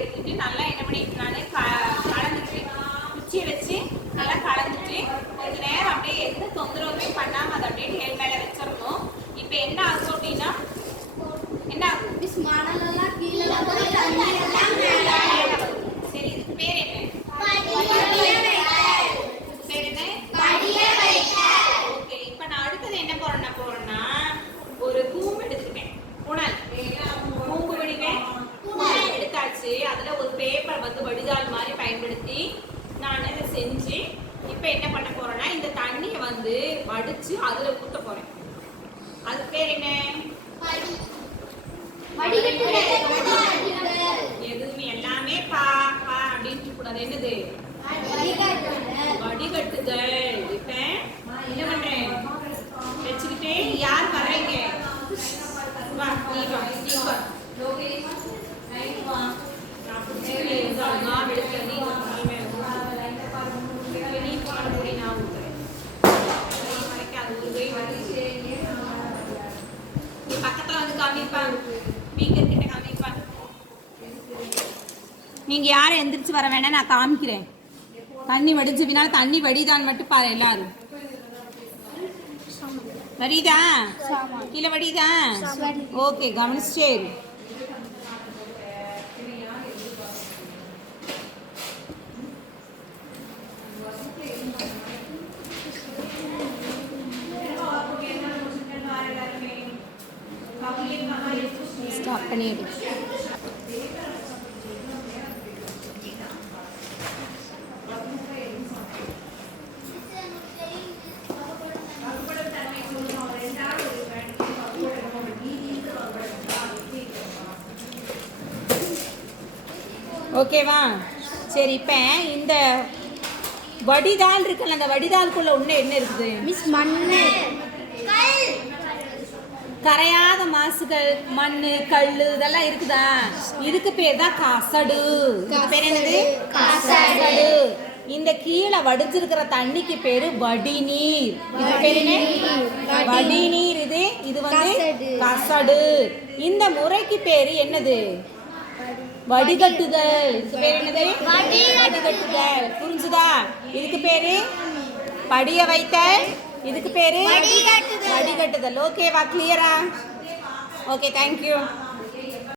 எடுத்துட்டு நல்லா என்ன பண்ணிட்டு நான் கலந்துட்டு குச்சியை வச்சு நல்லா கலந்துட்டு கொஞ்ச நேரம் அப்படியே எந்த தொந்தரவுமே பண்ணாம அதை அப்படியே ஹேல் மேலே வச்சிடணும். இப்ப என்ன ஆகும் அப்படின்னா என்ன ஆகும்? மணலெல்லாம் கீழே வந்து வடிச்சு அதுல ஊத்த போறேன். அது பேர் என்ன? எதுவுமே எல்லாமே பா பா அப்படின்ட்டு கூடாது. என்னது? வடிகட்டுதல். இப்ப என்ன பண்றேன்? வச்சுக்கிட்டே யார் வர்றீங்க வா நீ வா நீ வா. நான் பிடிச்சிக்கிறேன். இந்த அம்மா வெளுத்த நீ வா, நீ மேல வா. நீ பாட முடி, நான் ஊத்துறேன். கை மறைக்காது, ஒரு கை மறைச்சு. நீ பக்கத்துல வந்து காமிப்பா ஸ்பீக்கர் கிட்ட காமிப்பா நீங்க யாரும் எந்திரிச்சு வர வேணாம் நான் காமிக்கிறேன். தண்ணி வடிஞ்சு பின்னால தண்ணி வடிதான் மட்டும் பாரு எல்லாரும். வடிதா? கீழே வடிதா? ஓகே கவனிச்சே இரு. ஸ்டாப் பண்ணிடு ஓகேவா? சரி இப்போ இந்த வடிதாள் இருக்குல்ல அந்த வடிதாளுக்குள்ள இன்னும் என்ன இருக்குது? மிஸ் மண்ணு. கரையாத மாசுகள் மண் கல் இதெல்லாம் இருக்குதா? இதுக்கு பேர் தான் கசடு. பேர் என்னது? கசடு. இந்த கீழே வடிச்சிருக்கிற தண்ணிக்கு பேரு வடிநீர். வடிநீர். இது. இது வந்து கசடு. இந்த முறைக்கு பேரு என்னது? வடிகட்டுதல். இதுக்கு பேர் என்னது? வடிகட்டுதல். புரிஞ்சுதா? இதுக்கு பேரு படிய வைத்தல். இதுக்கு பேரு வடிகட்டுதல். ஓகேவா கிளியரா ஓகே தேங்க்யூ